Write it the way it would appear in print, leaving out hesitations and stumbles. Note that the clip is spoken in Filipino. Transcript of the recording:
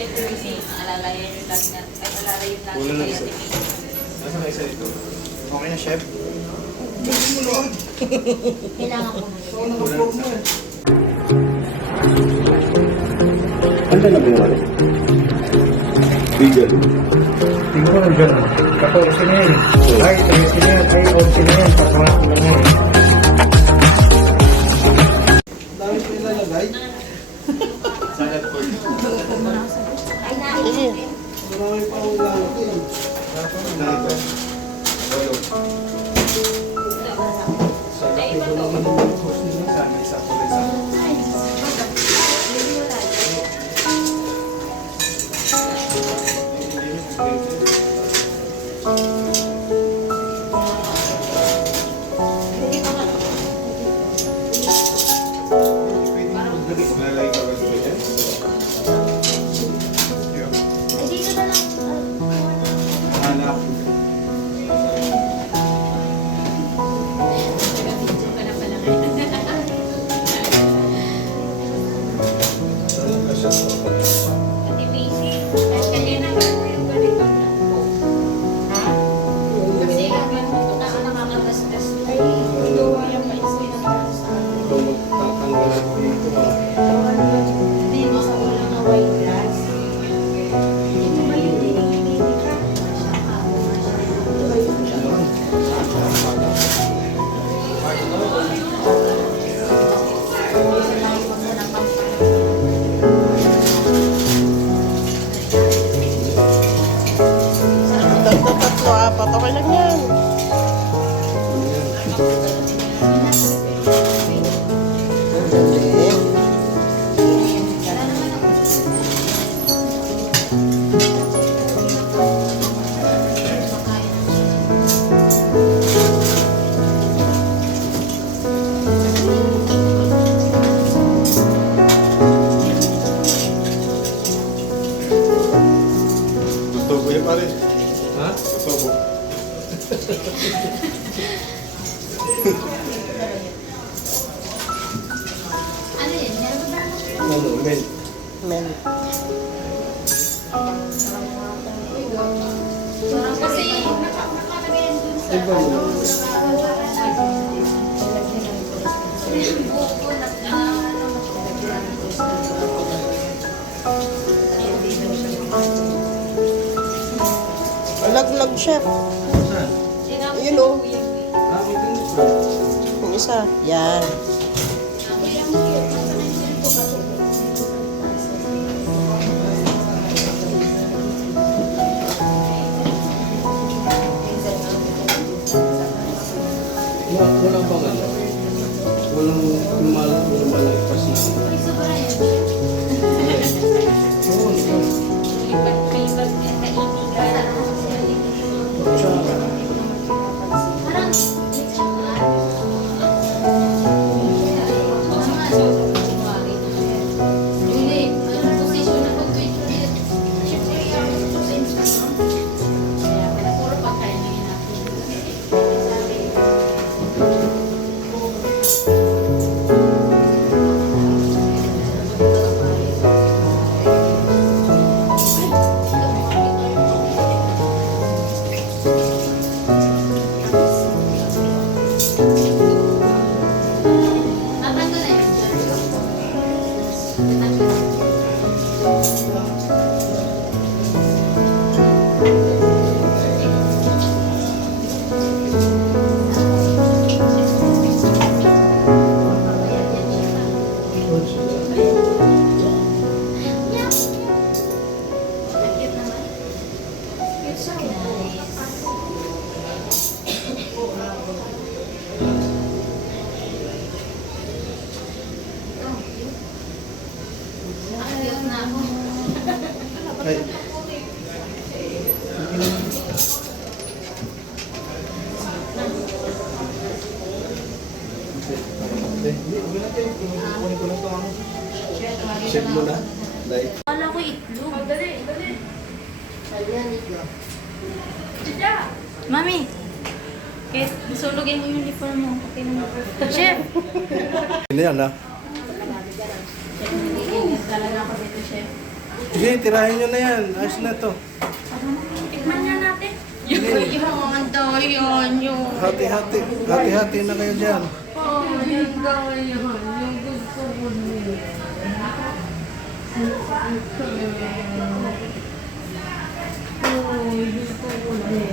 Ito kasi alalayan yung lagi na, ay alalayan lagi Wala na kaya isa. tingin. Nasaan na isa dito? Okay na, chef? Kailangan ko na yun. Wala na isa. Ano na ba yung ano? Bigyan. Tingnan mo nandiyan. 14 na yan. Ay, 13 na yan. Ay, 11 na yan. Papangat na yan. Dami ko nilalagay. Salad po. Ay, naiisip. Marami pa akong lalagay. Dito. Walo. Sa laki ko naman yung post nila. Sana isa po rin sa lalagay ka ba sa ganyan? Ay, dito na lang. Anak. Nag-video ka na pala ngayon. Saan ka siya? Ate Macy, kaya na gano'n yung ganito na. Ha? Kasi ganito na ang nakakagasgas. Ay, ito yung paisip na sa Ikaw magtatanggal dito. hindi mo sa wala na white glass. Ito ba yung hindi ka? Ito ba yung Tatlo, apat. Okay lang yan. Tutubo yan pare. Ha? Tutubo. ano yun? Meron ba? Ano, men? Men. Kasi nakalagay yan dun sa Iba mo. buko na Laglag, chef. Saan? Yun, oh. Ah, ito yung isa. Yung isa. Yan. Walang bang ano? Walang lumalagpas na. Oo, ito. Ay. Hindi, huwag na tayo. Kunin ko lang ito ano. Check mo na. Dahil. Wala ko itlog. Dali, dali. Mami, kahit sulugin mo yung uniform mo. Okay naman. Chef! Ano yan ha? Nagiging talaga ako dito, chef. Sige, tirahin nyo na yan. Ayos na to. Tikman nga natin. Yan, dayan yun. Hati-hati. Hati-hati na kayo dyan. Oh, yan, dayan. Yung gusto ko niya. Oh, gusto ko niya.